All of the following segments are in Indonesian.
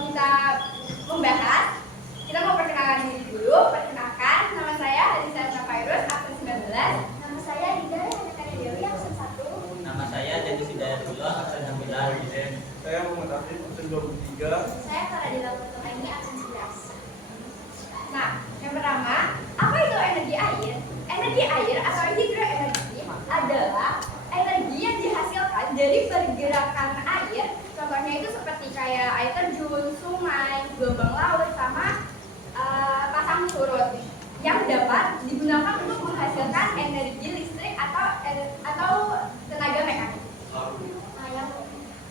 sebelum kita membahas, kita mau perkenalkan diri dulu. Perkenalkan, nama saya Alisa Nafairus, absen 19. Nama saya Dinda Hanakari Dewi, absen 1. Nama saya Denis Hidayatullah, absen 9. Saya Muhammad Afif, absen 23. Saya Faradila Purnomaini, absen 11. Nah, yang pertama, apa itu energi air? Energi air atau hidroenergi adalah energi yang dihasilkan dari pergerakan air. Contohnya itu seperti kayak air terjun, sungai, gelombang laut, sama pasang surut yang dapat digunakan untuk menghasilkan energi listrik atau tenaga mekanik. Nah, yang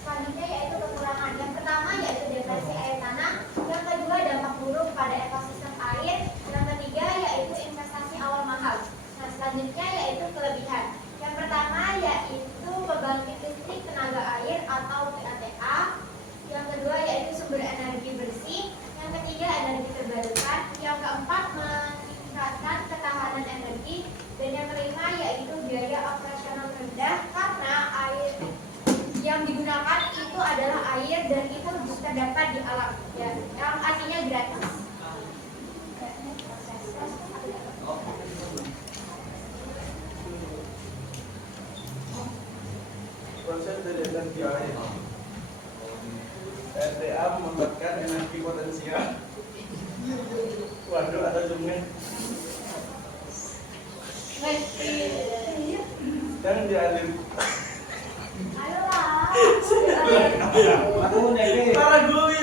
selanjutnya yaitu kekurangan. Yang pertama yaitu depresi air tanah. Yang kedua dampak buruk pada ekosistem air. Yang ketiga yaitu investasi awal mahal. Nah, selanjutnya yaitu kelebihan. Yang pertama yaitu pembangkit listrik tenaga air atau PLTA. Yang kedua yaitu sumber energi bersih. Yang ketiga energi terbarukan. Yang keempat meningkatkan ketahanan energi. Dan yang kelima yaitu biaya operasional rendah karena air yang digunakan itu adalah air dan itu terdapat di alam, ya, yang artinya gratis. Proses dari energi air. RTA memanfaatkan energi potensial. Waduk atau sungai yang dialiri. Ayolah. Para gue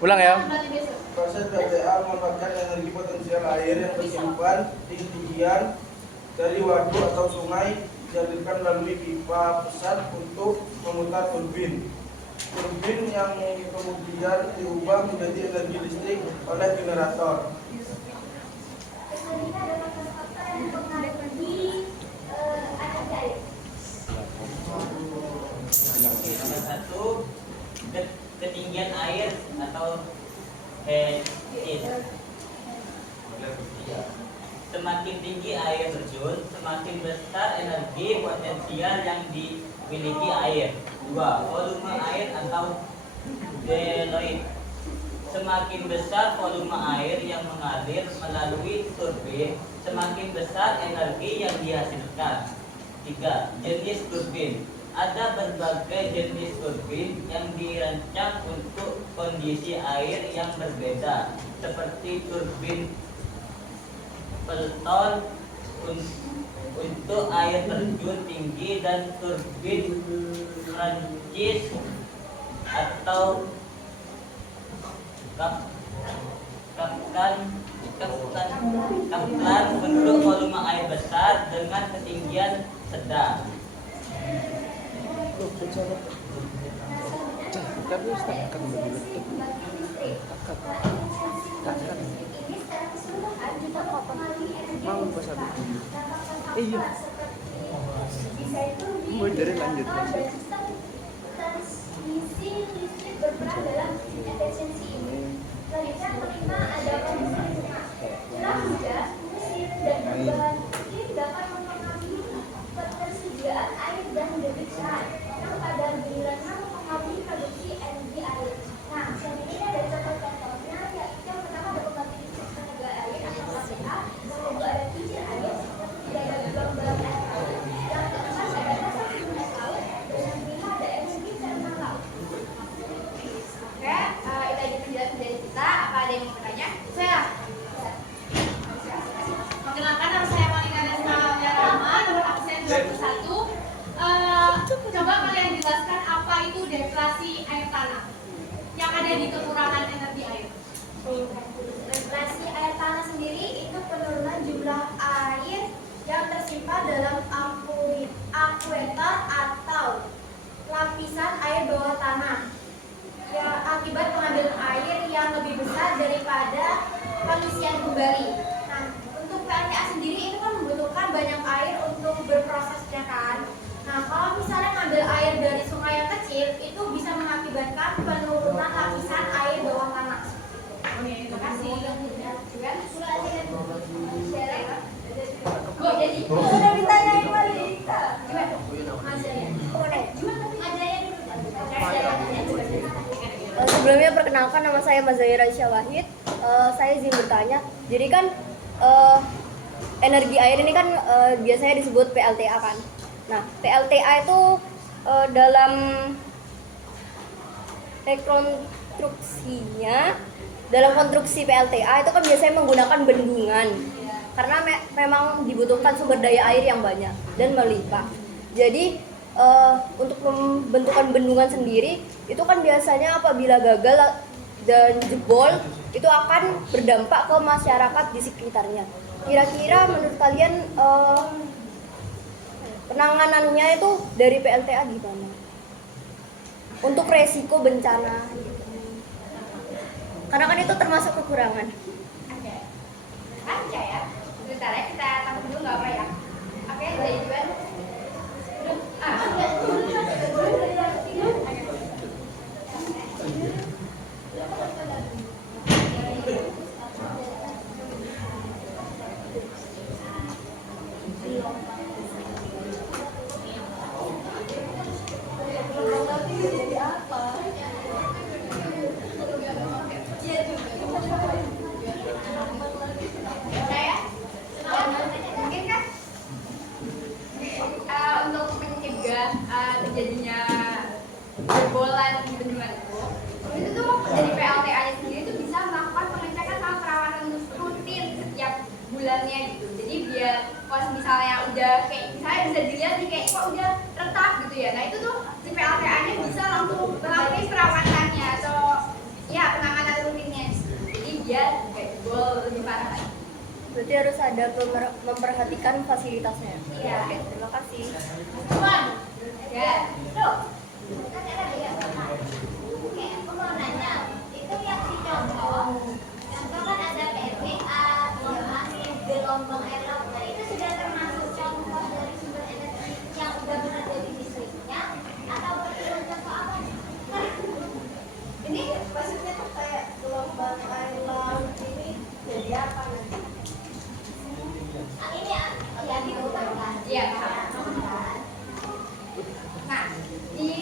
Ulang ya. Proses PLTA memanfaatkan energi potensial air yang tersimpan di ketinggian dari waduk atau sungai dialirkan melalui pipa besar untuk memutar turbin. Turbin yang kemudian diubah menjadi energi listrik oleh generator. Selanjutnya ada faktor-faktor yang mempengaruhi energi air. Nomor 1, ketinggian air atau head. Semakin tinggi air terjun, semakin besar energi potensial yang dimiliki air. 2. Volume air atau deloid. Semakin besar volume air yang mengalir melalui turbin, semakin besar energi yang dihasilkan. 3. Jenis turbin. Ada berbagai jenis turbin yang dirancang untuk kondisi air yang berbeda, seperti turbin Pelton untuk air terjun tinggi dan turbin Prancis atau kaplan untuk volume air besar dengan ketinggian sedang. Mau dari lanjut. Transmisi listrik berperan dalam efisiensi ini. Selanjutnya kelima ada kondisi lingkungan. Curah hujan, musim, dan perubahan iklim dapat mempengaruhi ketersediaan air dan debit air yang pada gilirannya mempengaruhi produksi energi air. Nah, selanjutnya ada contoh-contohnya yaitu yang pertama ada pembangkit listrik tenaga air atau KPA, yang kedua ada kincir air, yang ketiga ada gelombang air, yang keempat ada pasang surut laut, dan yang kelima ada energi thermal laut. Oke, itu aja penjelasan dari kita. Apa ada yang mau bertanya? Saya. Perkenalkan, nama saya Malika Desma Rama, nomor absen 21. Coba kalian jelaskan apa itu deflasi air tanah yang ada di kekurangan energi air. Deflasi air tanah sendiri itu penurunan jumlah air yang tersimpan dalam akuator atau lapisan air bawah tanah ya, akibat pengambilan air yang lebih besar daripada pengisian kembali. Nah, untuk PLTA sendiri itu kan membutuhkan banyak air untuk berprosesnya kan. Nah, kalau misalnya ngambil air dari sungai yang kecil, itu bisa mengakibatkan penurunan lapisan air bawah tanah. Terima kasih. Juga Kok jadi? Udah ditanyain Malika. Gimana? Masih ya? Gimana? Ada Sebelumnya perkenalkan, nama saya Mazaira Syawahid. Saya izin bertanya. Jadi kan energi air ini kan biasanya disebut PLTA kan. Nah, PLTA itu dalam rekonstruksinya, dalam konstruksi PLTA itu kan biasanya menggunakan bendungan. Karena memang dibutuhkan sumber daya air yang banyak dan melimpah. Jadi untuk pembentukan bendungan sendiri itu kan biasanya apabila gagal dan jebol itu akan berdampak ke masyarakat di sekitarnya. Kira-kira menurut kalian penanganannya itu dari PLTA gimana? Untuk resiko bencana karena kan itu termasuk kekurangan. Aja ya. Sebentar ya, kita tahu dulu nggak apa ya. Oke, dari Juan. Mungkin kan untuk mencegah terjadinya jebolan di bendungan itu tuh dari PLTA-nya sendiri itu bisa melakukan pengecekan sama perawatan rutin setiap bulannya gitu. Jadi biar pas misalnya udah kayak misalnya bisa dilihat nih kayak kok udah retak gitu ya. Nah itu tuh si PLTA-nya bisa langsung melalui perawatannya atau ya penanganan rutinnya. Jadi biar kayak jebol lebih parah lagi. Berarti harus ada memperhatikan fasilitasnya. Iya. Oke, terima kasih. Ya. Tuh. Oke, aku mau nanya, itu yang contoh kan ada PLTA, gelombang air laut. Nah, itu sudah termasuk contoh dari sumber energi yang udah benar dari listriknya atau perlu contoh apa? Ini maksudnya tuh kayak gelombang air laut ini jadi apa nanti? Ini ya diubah kan? Iya. Nah, di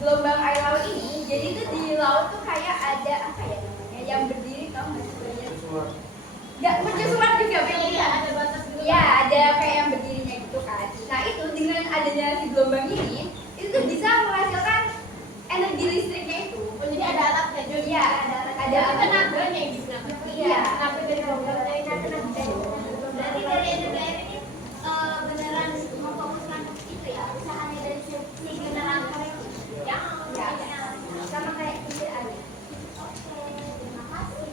gelombang air laut ini, jadi itu di laut tuh kayak ada apa ya namanya yang berdiri, tau nggak sih? Nggak mercusuar juga, Iya, ada batas dulu. Iya, ada kayak yang berdirinya gitu kan. Nah itu dengan adanya si gelombang ini, itu tuh bisa menghasilkan energi listriknya itu. Oh, jadi ada alatnya juga. Iya, ada tenaganya yang digunakan. Iya. Tenaga dari gelombang dari dari energi air ini beneran memfokuskan itu ya, usahanya dari si generator itu. Ya, sama kayak kecil aja. Oke, terima kasih.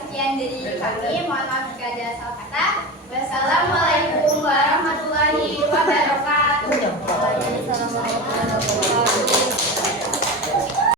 Sekian dari kami, mohon maaf jika ada salah kata.